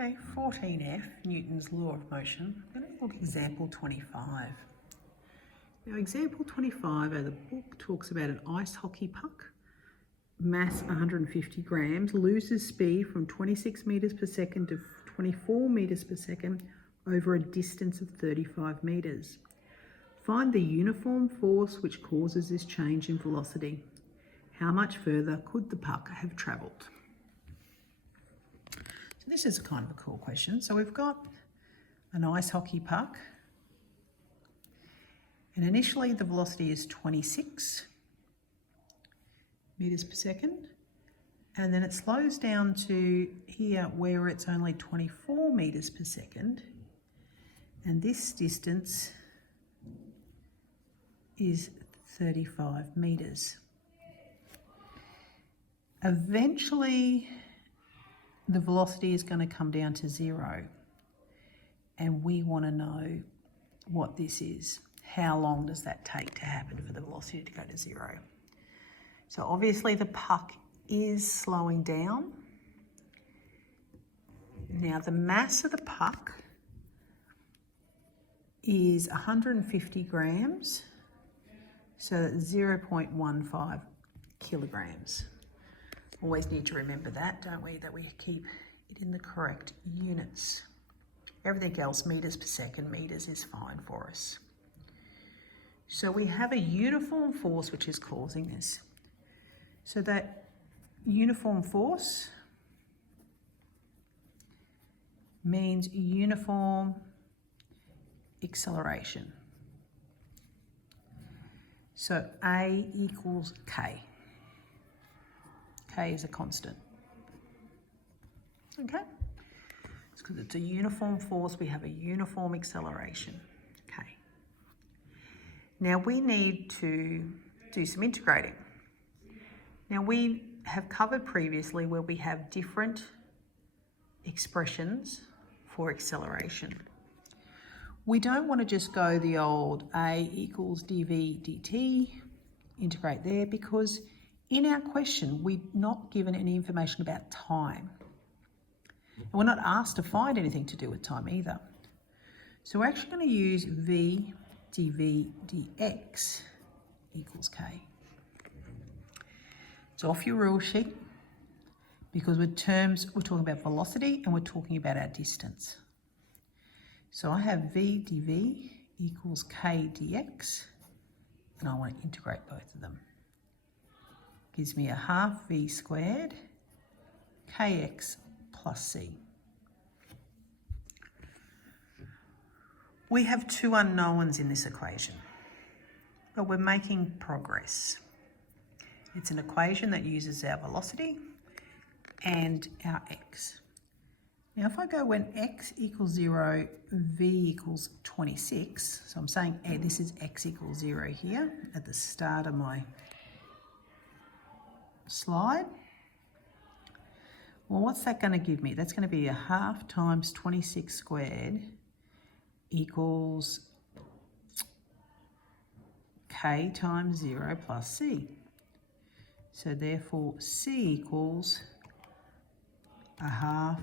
Okay, 14F, Newton's law of motion. I'm going to look at example 25. Now, example 25 of the book talks about an ice hockey puck, mass 150 grams, loses speed from 26 meters per second to 24 meters per second over a distance of 35 meters. Find the uniform force which causes this change in velocity. How much further could the puck have travelled? So this is kind of a cool question. So we've got an ice hockey puck, and initially the velocity is 26 meters per second, and then it slows down to here where it's only 24 meters per second, and this distance is 35 meters. Eventually the velocity is going to come down to 0, and we want to know what this is. How long does that take to happen for the velocity to go to 0? So obviously the puck is slowing down. Now the mass of the puck is 150 grams, so that's 0.15 kilograms. Always need to remember that, don't we? That we keep it in the correct units. Everything else, meters per second, meters is fine for us. So we have a uniform force which is causing this. So that uniform force means uniform acceleration. So A equals K. K is a constant. Okay? It's because it's a uniform force, we have a uniform acceleration. Okay. Now we need to do some integrating. Now we have covered previously where we have different expressions for acceleration. We don't want to just go the old A equals dv dt, integrate there, because in our question, we're not given any information about time. And we're not asked to find anything to do with time either. So we're actually going to use v dv dx equals k. It's off your rule sheet because we're talking about velocity and we're talking about our distance. So I have v dv equals k dx, and I want to integrate both of them. Gives me a half v squared kx plus c. We have two unknowns in this equation, but we're making progress. It's an equation that uses our velocity and our x. Now if I go when x equals 0, v equals 26, so I'm saying this is x equals 0 here at the start of my slide. Well, what's that going to give me? That's going to be a half times 26 squared equals k times 0 plus c. So therefore c equals a half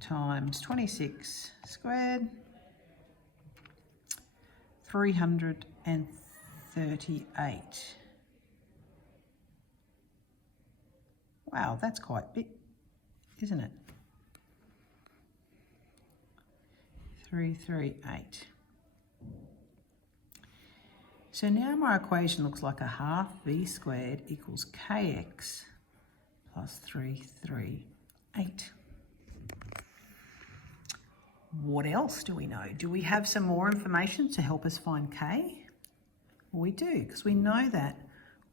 times 26 squared, 338. Wow, that's quite big, isn't it? 338. So now my equation looks like a half v squared equals kx plus 338. What else do we know? Do we have some more information to help us find k? Well, we do, because we know that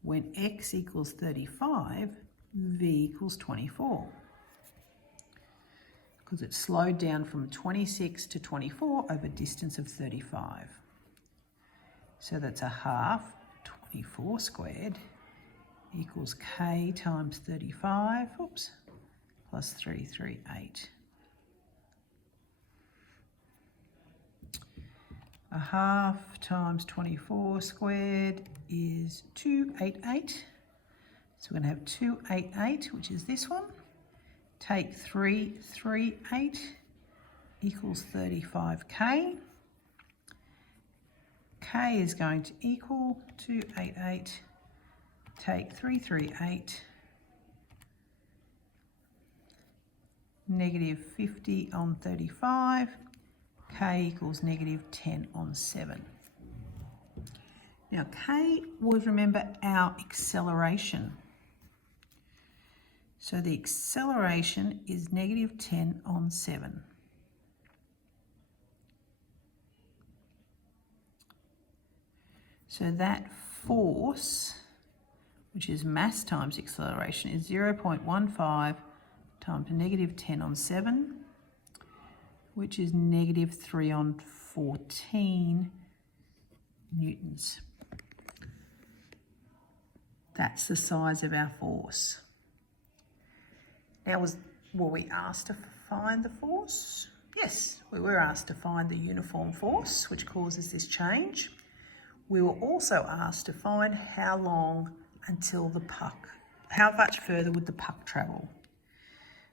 when x equals 35, v equals 24, because it's slowed down from 26 to 24 over a distance of 35. So that's a half 24 squared equals k times 35, plus 338. A half times 24 squared is 288. So we're going to have 288, which is this one, take 338 equals 35k. K is going to equal 288, take 338, negative 50 on 35, K equals negative 10 on 7. Now K was, remember, our acceleration. So the acceleration is negative 10 on 7. So that force, which is mass times acceleration, is 0.15 times negative 10 on 7, which is negative 3 on 14 newtons. That's the size of our force. Now, were we asked to find the force? Yes, we were asked to find the uniform force, which causes this change. We were also asked to find how long until the puck, how much further would the puck travel.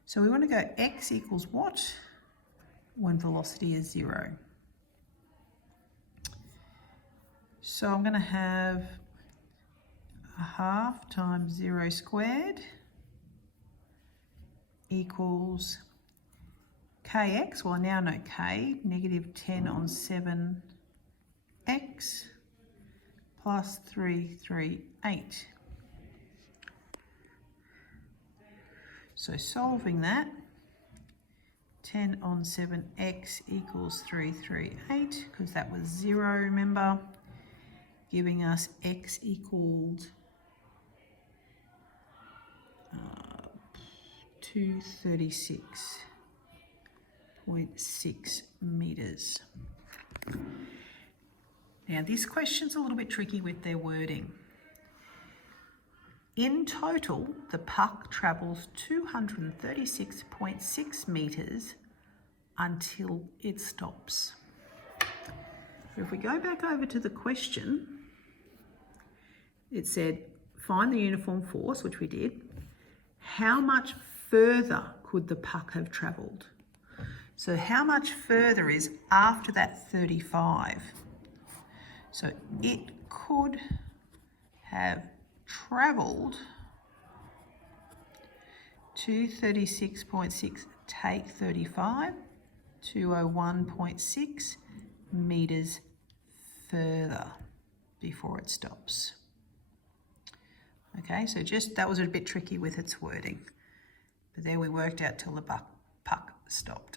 So we want to go x equals what when velocity is 0. So I'm going to have a half times 0 squared equals kx, well I now know k, negative 10 on 7x plus 338. So solving that, 10 on 7x equals 338, because that was 0, remember, giving us x equaled 236.6 metres. Now this question's a little bit tricky with their wording. In total, the puck travels 236.6 metres until it stops. If we go back over to the question, it said find the uniform force, which we did. How much further could the puck have travelled? So how much further is after that 35? So it could have travelled 236.6, take 35, 201.6 metres further before it stops. Okay, so just that was a bit tricky with its wording, but there we worked out till the puck stopped.